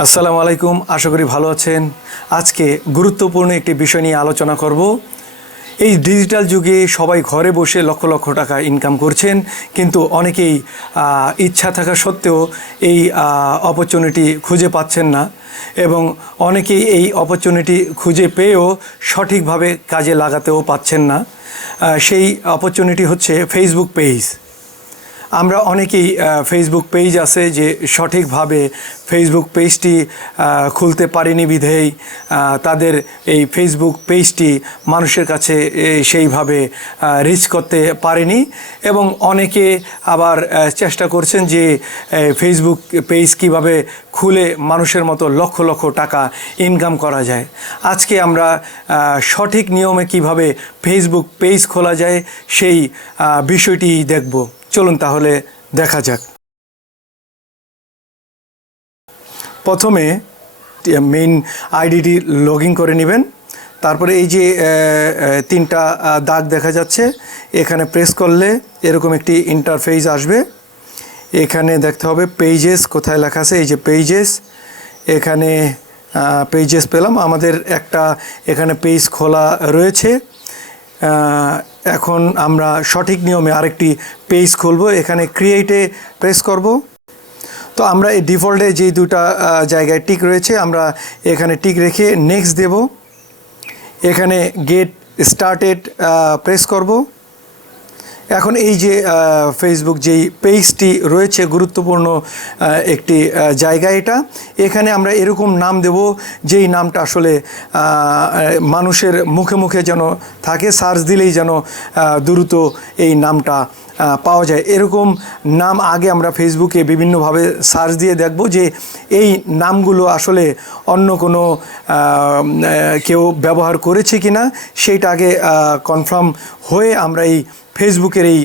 আসসালামু আলাইকুম, আশা করি ভালো আছেন। আজকে গুরুত্বপূর্ণ একটি বিষয় নিয়ে আলোচনা করব। এই ডিজিটাল যুগে সবাই ঘরে বসে লক্ষ লক্ষ টাকা ইনকাম করছেন, কিন্তু অনেকেই ইচ্ছা থাকা সত্ত্বেও এই অপরচুনিটি খুঁজে পাচ্ছেন না এবং অনেকেই এই অপরচুনিটি খুঁজে পেয়েও সঠিকভাবে কাজে লাগাতেও পাচ্ছেন না। সেই অপরচুনিটি হচ্ছে ফেসবুক পেজ আমরা অনেকেই ফেসবুক পেজ আছে যে সঠিকভাবে ফেসবুক পেজটি খুলতে পারিনি বিধেই তাদের এই ফেসবুক পেজটি মানুষের কাছে সেইভাবে রিচ করতে পারেনি। এবং অনেকে আবার চেষ্টা করছেন যে ফেসবুক পেজ কীভাবে খুলে মানুষের মতো লক্ষ লক্ষ টাকা ইনকাম করা যায়। আজকে আমরা সঠিক নিয়মে কীভাবে ফেসবুক পেজ খোলা যায়, সেই বিষয়টি দেখব। চলুন তাহলে দেখা যাক। প্রথমে মেইন আইডিটি লগ করে নেবেন। তারপরে এই যে তিনটা দাগ দেখা যাচ্ছে। এখানে প্রেস করলে এরকম একটি ইন্টারফেস আসবে। এখানে দেখতে হবে পেজেস কোথায় লেখা আছে? এই যে পেজেস এখানে পেজেস পেলাম। আমাদের একটা এখানে পেজ খোলা রয়েছে। এখন আমরা সঠিক নিয়মে আরেকটি পেজ খুলব। এখানে ক্রিয়েটে প্রেস করব। তো আমরা এই ডিফল্টে যেই দুটা জায়গায় টিক রয়েছে, আমরা এখানে টিক রেখে নেক্সট দেব। এখানে গেট স্টার্টেড প্রেস করব। এখন এই যে ফেসবুক যেই পেজটি রয়েছে গুরুত্বপূর্ণ একটি জায়গা এটা, এখানে আমরা এরকম নাম দেব যেই নামটা আসলে মানুষের মুখে মুখে যেন থাকে, সার্চ দিলেই যেন দ্রুত এই নামটা পাওয়া যায় এরকম নাম আগে আমরা ফেসবুকে বিভিন্নভাবে সার্চ দিয়ে দেখব যে এই নামগুলো আসলে অন্য কোনো কেউ ব্যবহার করেছে কি না সেইটা আগে কনফার্ম হয়ে আমরা এই ফেসবুকের এই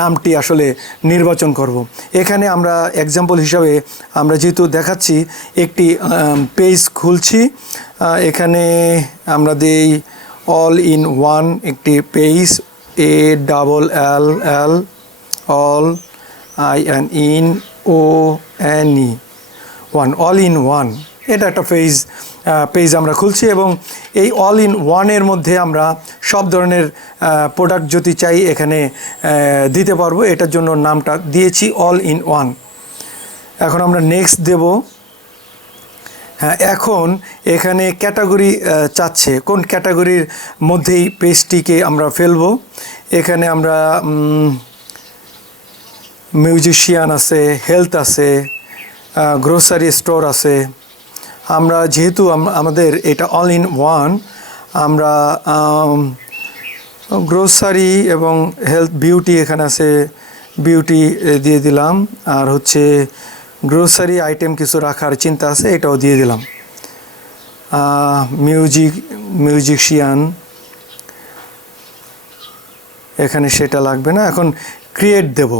নামটি আসলে নির্বাচন করব। এখানে আমরা এক্সাম্পল হিসাবে আমরা যেহেতু দেখাচ্ছি, একটি পেজ খুলছি এখানে আমরা দেই অল ইন ওয়ান একটি page A double L L all I N in O N E one all in one এটা একটা পেজ পেজ আমরা খুলছি এবং এই অল ইন ওয়ানের মধ্যে আমরা সব ধরনের প্রোডাক্ট যদি চাই এখানে দিতে পারব, এটার জন্য নামটা দিয়েছি অল ইন ওয়ান এখন আমরা নেক্সট দেব। হ্যাঁ এখন এখানে ক্যাটাগরি চাচ্ছে। কোন ক্যাটাগরির মধ্যেই পেজটিকে আমরা ফেলব? এখানে আমরা মিউজিশিয়ান আছে, হেলথ আছে গ্রোসারি স্টোর আছে। আমরা যেহেতু আমাদের এটা অল ইন ওয়ান, আমরা গ্রোসারি এবং হেলথ বিউটি এখানে আছে, বিউটি দিয়ে দিলাম। আর হচ্ছে গ্রোসারি আইটেম কিছু রাখার চিন্তা আছে, এটাও দিয়ে দিলাম। মিউজিক, মিউজিশিয়ান, এখানে সেটা লাগবে না, এখন ক্রিয়েট দেব।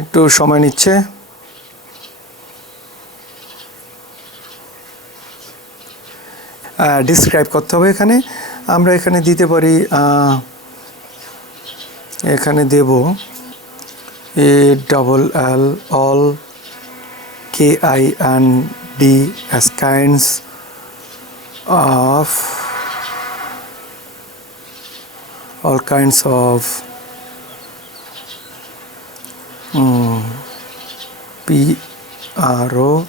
একটু সময় নিচ্ছে। ডিসক্রাইব করতে হবে এখানে। আমরা এখানে দিতে পারি এখানে দেব A double L all K I N D S kinds of all kinds of mm, P R O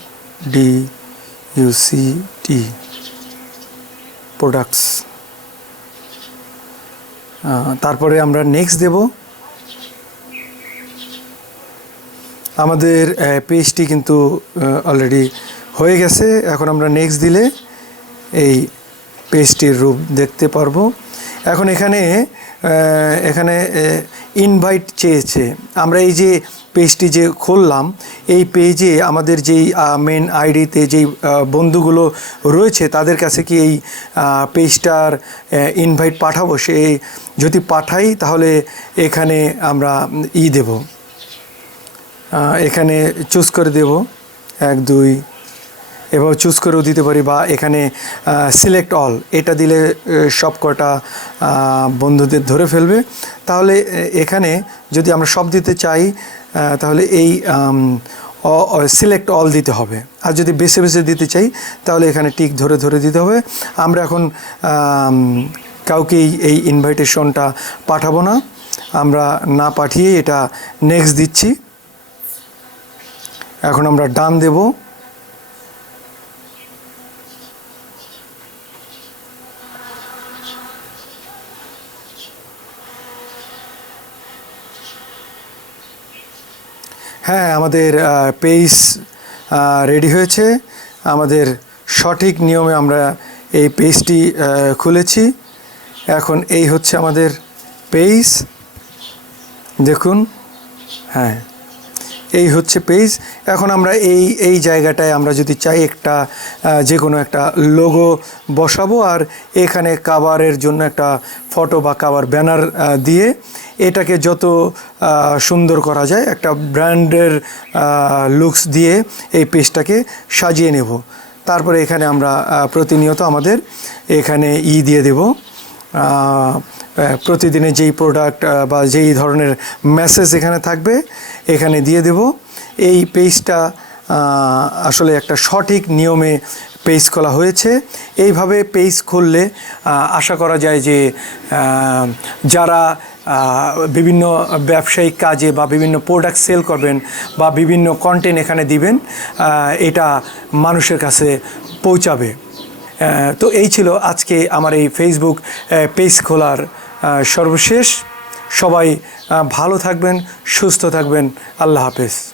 D U C T products তারপরে আমরা নেক্সট দেব। আমাদের পেজটি কিন্তু অলরেডি হয়ে গেছে। এখন আমরা নেক্সট দিলে এই পেজটির রূপ দেখতে পারব। এখন এখানে এখানে ইনভাইট চেয়েছে। আমরা এই যে পেজটি যে খুললাম, এই পেজে আমাদের যেই মেন আইডিতে যেই বন্ধুগুলো রয়েছে, তাদের কাছে কি এই পেজটার ইনভাইট পাঠাবো? সে যদি পাঠাই, তাহলে এখানে আমরা ই দেব। এখানে চুজ করে দেব। এক, দুই এভাবে চুজ করেও দিতে পারি বা এখানে সিলেক্ট অল এটা দিলে সব কটা বন্ধুদের ধরে ফেলবে। তাহলে এখানে যদি আমরা সব দিতে চাই তাহলে এই সিলেক্ট অল দিতে হবে। আর যদি বেছে বেছে দিতে চাই, তাহলে এখানে টিক ধরে ধরে দিতে হবে। আমরা এখন কাউকেই এই ইনভাইটেশনটা পাঠাবো না। আমরা না পাঠিয়ে এটা নেক্সট দিচ্ছি। এখন আমরা ডান দেব। হ্যাঁ আমাদের পেইস রেডি হয়েছে। আমাদের সঠিক নিয়মে আমরা এই পেইসটি খুলেছি। এখন এই হচ্ছে আমাদের পেইস দেখুন হ্যাঁ। এই হচ্ছে পেজ এখন আমরা এই এই জায়গাটায় আমরা যদি চাই একটা যে কোনো একটা লোগো বসাবো আর এখানে কাভারের জন্য একটা ফটো বা কাভার ব্যানার দিয়ে এটাকে যত সুন্দর করা যায় একটা ব্র্যান্ডের লুকস দিয়ে এই পেজটাকে সাজিয়ে নেব। তারপরে এখানে আমরা প্রতিনিয়ত আমাদের এখানে ই দিয়ে দেব। আহ, প্রতিদিনের যেই প্রোডাক্ট বা যেই ধরনের মেসেজ এখানে থাকবে এখানে দিয়ে দেব। এই পেজটা আসলে একটা সঠিক নিয়মে পেজ খোলা হয়েছে। এইভাবে পেজ খুললে আশা করা যায় যে যারা বিভিন্ন ব্যবসায়িক কাজে বা বিভিন্ন প্রোডাক্ট সেল করবেন বা বিভিন্ন কন্টেন্ট এখানে দিবেন এটা মানুষের কাছে পৌঁছাবে। তো এই ছিল আজকে আমার এই ফেসবুক পেজ খোলার সর্বশেষ সবাই ভালো থাকবেন সুস্থ থাকবেন। আল্লাহ হাফেজ।